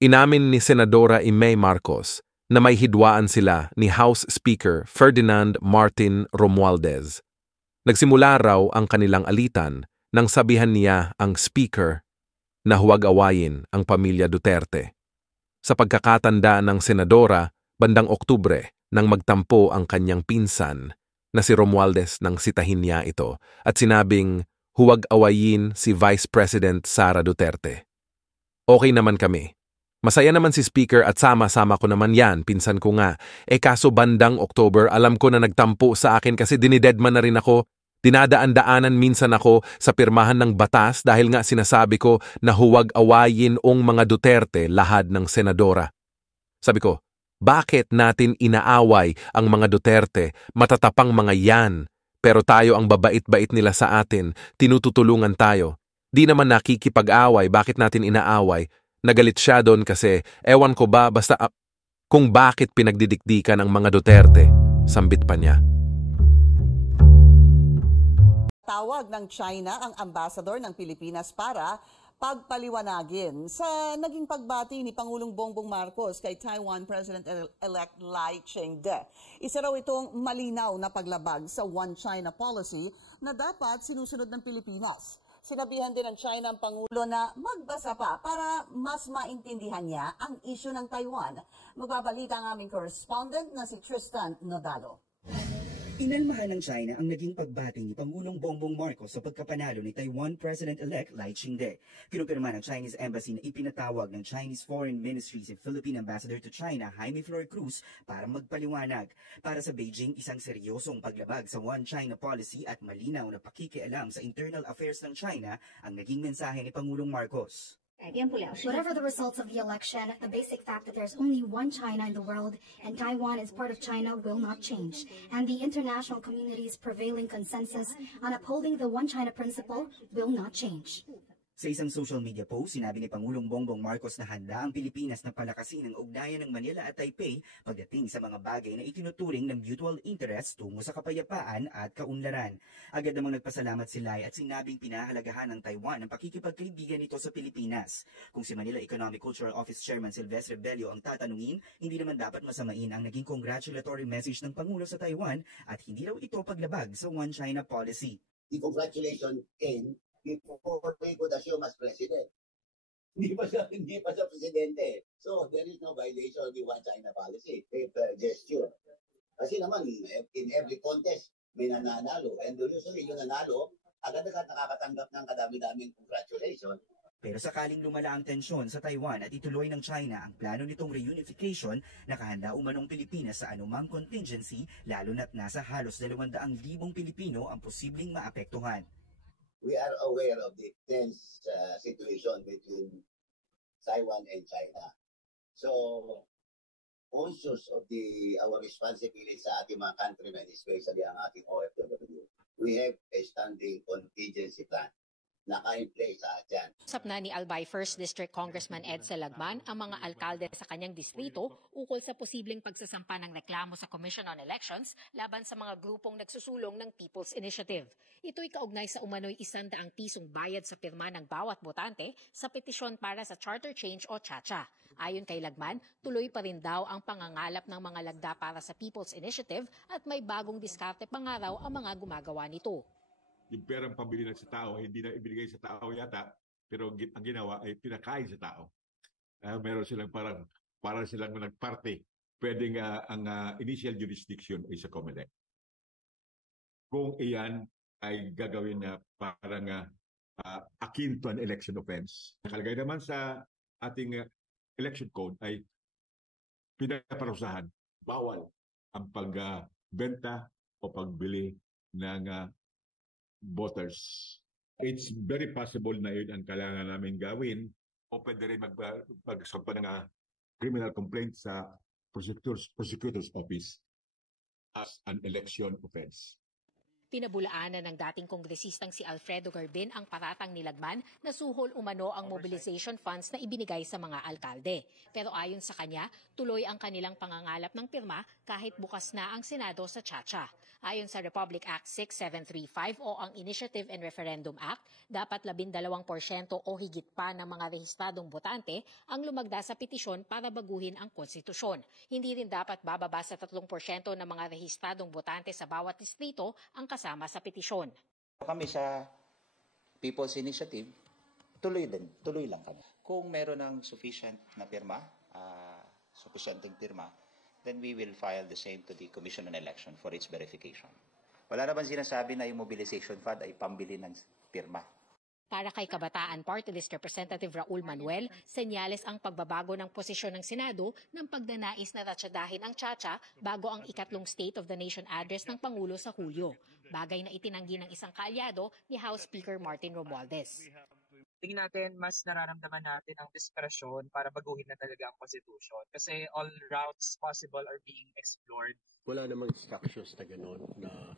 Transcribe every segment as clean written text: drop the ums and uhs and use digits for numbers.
Inamin ni Senadora Imee Marcos na may hidwaan sila ni House Speaker Ferdinand Martin Romualdez. Nagsimula raw ang kanilang alitan nang sabihan niya ang Speaker na huwag awayin ang pamilya Duterte. Sa pagkakatanda ng Senadora, bandang Oktubre nang magtampo ang kanyang pinsan na si Romualdez nang sitahin niya ito at sinabing huwag awayin si Vice President Sara Duterte. Okay naman kami. Masaya naman si Speaker at sama-sama ko naman yan, pinsan ko nga. Kaso bandang October, alam ko na nagtampo sa akin kasi dinidedman na rin ako. Dinadaan-daanan minsan ako sa pirmahan ng batas dahil nga sinasabi ko na huwag awayin ang mga Duterte lahad ng senadora. Sabi ko, bakit natin inaaway ang mga Duterte, matatapang mga yan, pero tayo ang babait-bait nila sa atin, tinututulungan tayo. Di naman nakikipag-away, bakit natin inaaway? Nagalit siya doon kasi, ewan ko ba, basta kung bakit pinagdidikdikan ang mga Duterte, sambit pa niya. Tawag ng China ang ambassador ng Pilipinas para pagpaliwanagin sa naging pagbati ni Pangulong Bongbong Marcos kay Taiwan President-elect Lai Ching-te. Isa raw itong malinaw na paglabag sa One China policy na dapat sinusunod ng Pilipinas. Sinabihan din ng China ang Pangulo na magbasa pa para mas maintindihan niya ang isyu ng Taiwan. Magbabalita ang aming correspondent na si Tristan Nodalo. Inalmahan ng China ang naging pagbati ni Pangulong Bongbong Marcos sa pagkapanalo ni Taiwan President-elect Lai Ching-te. Kinumpirma ng Chinese Embassy na ipinatawag ng Chinese Foreign Ministry si Philippine Ambassador to China Jaime Flor Cruz para magpaliwanag. Para sa Beijing, isang seryosong paglabag sa One China policy at malinaw na pakikialam sa internal affairs ng China ang naging mensahe ni Pangulong Marcos. Whatever the results of the election, the basic fact that there's only one China in the world and Taiwan is part of China will not change. And the international community's prevailing consensus on upholding the one China principle will not change. Sa isang social media post, sinabi ni Pangulong Bongbong Marcos na handa ang Pilipinas na palakasin ang ugnayan ng Manila at Taipei pagdating sa mga bagay na itinuturing ng mutual interest tungo sa kapayapaan at kaunlaran. Agad namang nagpasalamat si Lai at sinabing pinahalagahan ng Taiwan ang pakikipagkaibigan nito sa Pilipinas. Kung si Manila Economic Cultural Office Chairman Silvestre Bello ang tatanungin, hindi naman dapat masamain ang naging congratulatory message ng Pangulo sa Taiwan at hindi raw ito paglabag sa One China policy. The congratulation came before we could assume as president. Hindi pa siya presidente. So there is no violation of the One China policy. Gesture. Kasi naman, in every contest, may nananalo. And usually yung nanalo, agad-agad nakakatanggap ng kadami-daming congratulation. Pero sakaling lumala ang tensyon sa Taiwan at ituloy ng China ang plano nitong reunification, nakahanda umanong Pilipinas sa anumang contingency, lalo na't nasa halos 200,000 Pilipino ang posibleng maapektuhan. We are aware of the tense situation between Taiwan and China. So, conscious of our responsibility sa ating mga countrymen, especially ang ating OFW, we have a standing contingency plan. Naka-in-place dyan. Usap na ni Albay 1st District Congressman Edsel Lagman ang mga alkalde sa kanyang distrito ukol sa posibleng pagsasampa ng reklamo sa Commission on Elections laban sa mga grupong nagsusulong ng People's Initiative. Ito'y kaugnay sa umano'y 100 pisong bayad sa pirma ng bawat botante sa petisyon para sa charter change o CHACHA. Ayon kay Lagman, tuloy pa rin daw ang pangangalap ng mga lagda para sa People's Initiative at may bagong diskarte pa nga raw ang mga gumagawa nito. Yung perang pambili ng sa tao, hindi na ibinigay sa tao yata, pero ang ginawa ay pinakain sa tao. Meron silang parang silang nagparte. Pwedeng ang initial jurisdiction ay sa COMELEC. Kung iyan ay gagawin na parang akin to an election offense. Nakalagay naman sa ating election code ay pinaparusahan, bawal ang pagbenta o pagbili ng voters. It's very possible na yun ang kailangan namin gawin o pwede rin magsampa ng criminal complaint sa prosecutor's office as an election offense. Pinabulaanan ng dating kongresistang si Alfredo Garbin ang paratang ni Lagman na suhol umano ang mobilization funds na ibinigay sa mga alkalde. Pero ayon sa kanya, tuloy ang kanilang pangangalap ng pirma kahit bukas na ang Senado sa Chacha. Ayon sa Republic Act 6735 o ang Initiative and Referendum Act, dapat 12% o higit pa ng mga rehistradong botante ang lumagda sa petisyon para baguhin ang konstitusyon. Hindi rin dapat bababa sa 3% ng mga rehistradong botante sa bawat distrito ang kasama sa petisyon. Kami sa People's Initiative, tuloy lang kami. Kung meron ng sufficient na pirma, sufficienteng pirma, then we will file the same to the Commission on Election for its verification. Wala naman sinasabi na yung mobilization fund ay pambili ng pirma. Para kay Kabataan Party List Representative Raul Manuel, senyales ang pagbabago ng posisyon ng Senado ng pagnanais na ratsadahin ang Chacha bago ang ikatlong State of the Nation address ng Pangulo sa Hulyo. Bagay na itinanggi ng isang kaalyado ni House Speaker Martin Romualdez. Tingin natin, mas nararamdaman natin ang desperasyon para baguhin na talaga ang Constitution. Kasi all routes possible are being explored. Wala namang instructions na gano'n na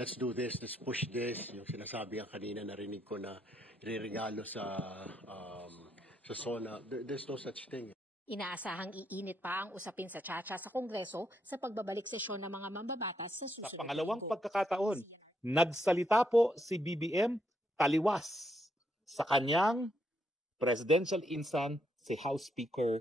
let's do this, let's push this. Yung sinasabi nga kanina, narinig ko na iririgalo sa SONA. There's no such thing. Inaasahang iinit pa ang usapin sa Chacha sa Kongreso sa pagbabalik sesyon ng mga mambabatas sa susunod. Sa pangalawang pagkakataon, nagsalita po si BBM taliwas sa kanyang presidential insan, si House Speaker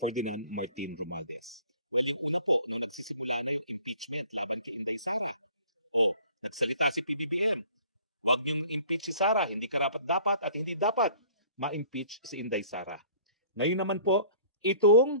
Ferdinand Martin Romualdez. Well, yung una po, nung nagsisimula na yung impeachment laban kay Inday Sara, nagsalita si PBBM, huwag niyong impeach si Sara, hindi karapat-dapat at hindi dapat ma-impeach si Inday Sara. Ngayon naman po, itong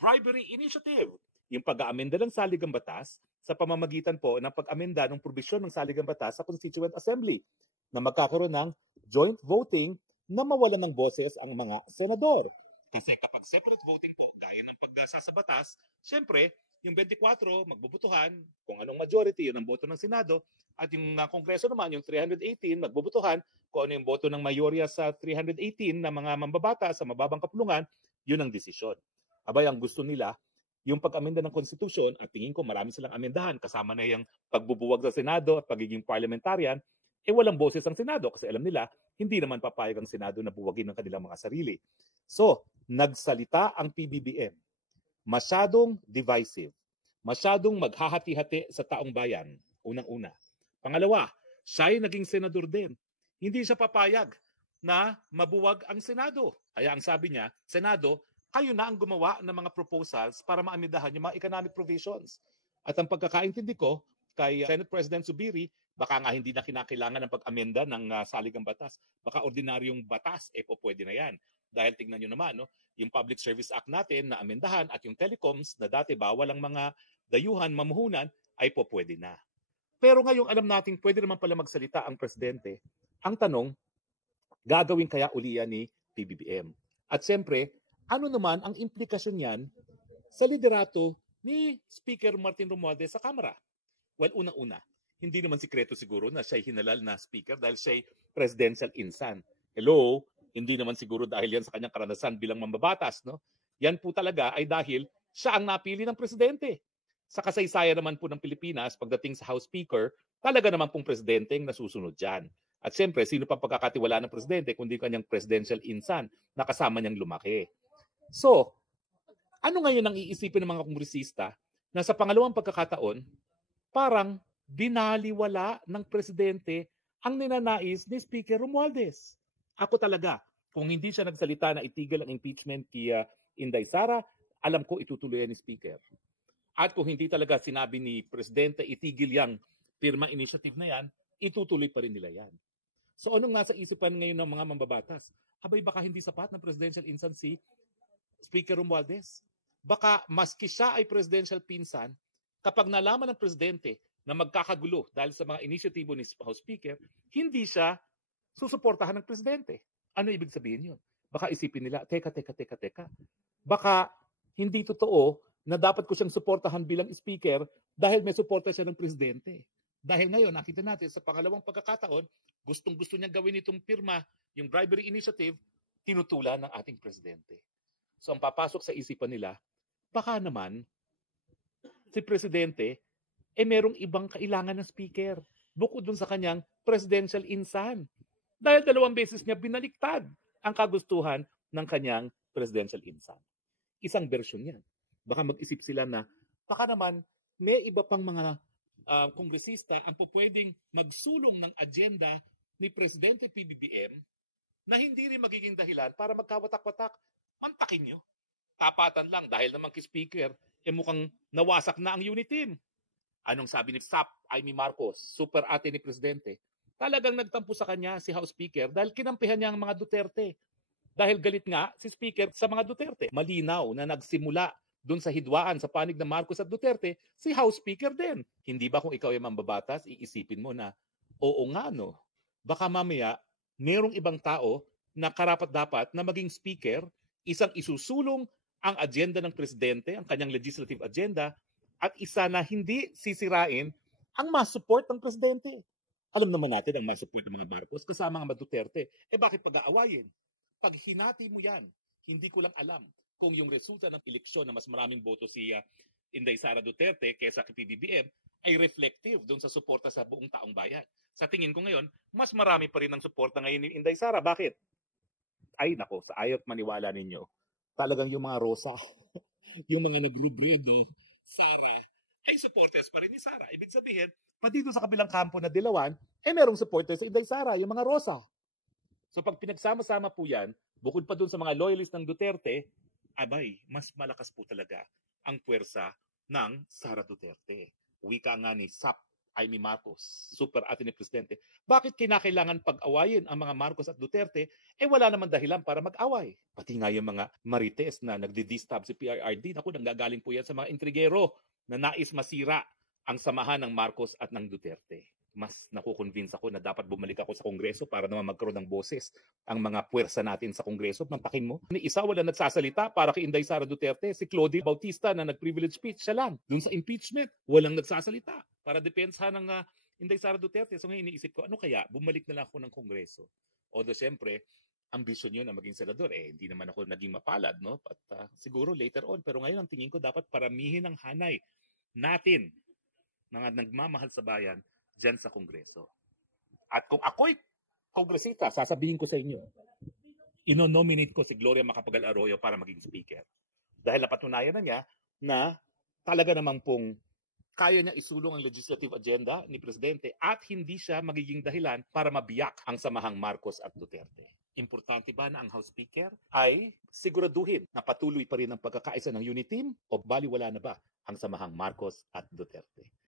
bribery initiative, yung pag-aamenda ng saligang batas sa pamamagitan po ng pag-amenda ng probisyon ng saligang batas sa Constituent Assembly na magkakaroon ng joint voting na mawalan ng boses ang mga senador. Kasi kapag separate voting po, gaya ng pagsasa sa batas, siyempre, yung 24 magbubutuhan kung anong majority, yun ang boto ng Senado, at yung Kongreso naman, yung 318, magbubutuhan kung ano yung boto ng mayorya sa 318 na mga mambabata sa mababang kapulungan, yun ang desisyon. Abay, ang gusto nila, yung pag-amenda ng konstitusyon, at tingin ko marami silang amendahan, kasama na yung pagbubuwag sa Senado at pagiging parliamentarian, walang boses ang Senado kasi alam nila, hindi naman papayag ang Senado na buwagin ng kanilang mga sarili. So, nagsalita ang PBBM. Masyadong divisive. Masyadong maghahati-hati sa taong bayan. Unang-una. Pangalawa, siya ay naging senador din. Hindi siya papayag na mabuwag ang Senado. Kaya ang sabi niya, Senado, kayo na ang gumawa ng mga proposals para maamidahan yung mga economic provisions. At ang pagkakaintindi ko kay Senate President Zubiri, baka nga hindi na kinakailangan ng pag-amenda ng saligang batas. Baka ordinaryong batas, po pwede na yan. Dahil tingnan nyo naman, yung Public Service Act natin na amendahan at yung telecoms na dati bawal ang mga dayuhan, mamuhunan, ay po pwede na. Pero ngayong alam natin, pwede naman pala magsalita ang presidente. Ang tanong, gagawin kaya uli yan ni PBBM? At siyempre, ano naman ang implikasyon yan sa liderato ni Speaker Martin Romualdez sa Kamara? Well, unang-una, hindi naman sikreto siguro na siya'y hinalal na speaker dahil siya'y presidential insan. Hello? Hindi naman siguro dahil yan sa kanyang karanasan bilang mambabatas, no? Yan po talaga ay dahil siya ang napili ng presidente. Sa kasaysayan naman po ng Pilipinas, pagdating sa House Speaker, talaga naman pong presidente ang nasusunod dyan. At siyempre, sino pa pagkakatiwala ng presidente kundi kanyang presidential insan na kasama niyang lumaki. So, ano ngayon ang iisipin ng mga kongresista na sa pangalawang pagkakataon, parang binaliwala ng presidente ang ninanais ni Speaker Romualdez. Ako talaga, kung hindi siya nagsalita na itigil ang impeachment kay Inday Sara, alam ko itutuloy ni Speaker. At kung hindi talaga sinabi ni Presidente itigil yung pirma initiative na yan, itutuloy pa rin nila yan. So anong nasa isipan ngayon ng mga mambabatas? Abay baka hindi sapat ng presidential insan si Speaker Romualdez. Baka maski siya ay presidential pinsan, kapag nalaman ng presidente na magkakagulo dahil sa mga inisyatibo ni House Speaker, hindi siya susuportahan ng presidente. Ano ibig sabihin yun? Baka isipin nila, teka. Baka hindi totoo na dapat ko siyang suportahan bilang speaker dahil may suporta siya ng presidente. Dahil ngayon, nakita natin sa pangalawang pagkakataon, gustong-gusto niyang gawin itong pirma, yung bribery initiative, tinutulan ng ating presidente. So ang papasok sa isipan nila, baka naman si presidente, merong ibang kailangan ng speaker. bukod dun sa kanyang presidential insan. Dahil 2 beses niya binaliktad ang kagustuhan ng kanyang presidential insan. Isang bersyon yan. Baka mag-isip sila na baka naman may iba pang mga kongresista ang pwedeng magsulong ng agenda ni Presidente PBBM na hindi rin magiging dahilan para magkawatak-watak. Mantakin nyo. Tapatan lang dahil naman kay Speaker, mukhang nawasak na ang unit team. Anong sabi ni SAP, Amy Marcos, super ate ni Presidente? Talagang nagtampo sa kanya si House Speaker dahil kinampihan niya ang mga Duterte. Dahil galit nga si Speaker sa mga Duterte. Malinaw na nagsimula doon sa hidwaan sa panig ng Marcos at Duterte, si House Speaker din. Hindi ba kung ikaw ay mambabatas, iisipin mo na, oo nga no, baka mamaya merong ibang tao na karapat-dapat na maging Speaker, isang isusulong ang agenda ng Presidente, ang kanyang legislative agenda, at isa na hindi sisirain ang mas-support ng Presidente. Alam naman natin ang mas-support ng mga Marcos kasama ang mga Duterte. Bakit pag-aawayin? Pag hinati mo yan, hindi ko lang alam kung yung resulta ng eleksyon na mas maraming boto si Inday Sara Duterte kaysa kay PBBM ay reflective doon sa suporta sa buong taong bayan. Sa tingin ko ngayon, mas marami pa rin ang suporta ngayon ni Inday Sara. Bakit? Ay nako, sa aya't maniwala ninyo, talagang yung mga Rosa, yung mga nag-regrade Sara, ay supporters pa rin ni Sara. Ibig sabihin, pa dito sa kabilang kampo na dilawan, merong supporters sa Inday Sara, yung mga Rosa. So pag pinagsama-sama po yan, bukod pa dun sa mga loyalist ng Duterte, abay, mas malakas po talaga ang puwersa ng Sara Duterte. Wika nga ni SAP, Amy Marcos, super ate ni Presidente. Bakit kinakailangan pag-awayin ang mga Marcos at Duterte? Wala naman dahilan para mag-away. Pati nga yung mga marites na nagdi-distab si PRRD, naku, nanggagaling po yan sa mga intrigero na nais masira ang samahan ng Marcos at ng Duterte. Mas nakukonvince ako na dapat bumalik ako sa Kongreso para naman magkaroon ng boses ang mga puwersa natin sa Kongreso. Mantakin mo. Ni isa wala nagsasalita para kay Inday Sara Duterte, si Claudie Bautista na nag-privilege speech, siya lang. Doon sa impeachment, walang nagsasalita para depensa ng Inday Sara Duterte. So ngayon iniisip ko, ano kaya? Bumalik na lang ako ng Kongreso. Although siyempre, ambisyon yun na maging senador. Hindi naman ako naging mapalad, no? But siguro later on. Pero ngayon ang tingin ko dapat paramihin ang hanay natin, mga nagmamahal sa bayan, dyan sa Kongreso. At kung ako'y kongresista, sasabihin ko sa inyo, ino-nominate ko si Gloria Macapagal Arroyo para maging speaker. Dahil napatunayan na niya na talaga namang pong kaya niya isulong ang legislative agenda ni Presidente at hindi siya magiging dahilan para mabiyak ang samahang Marcos at Duterte. Importante ba na ang House Speaker ay siguraduhin na patuloy pa rin ang pagkakaisa ng unit team o baliwala na ba ang samahang Marcos at Duterte?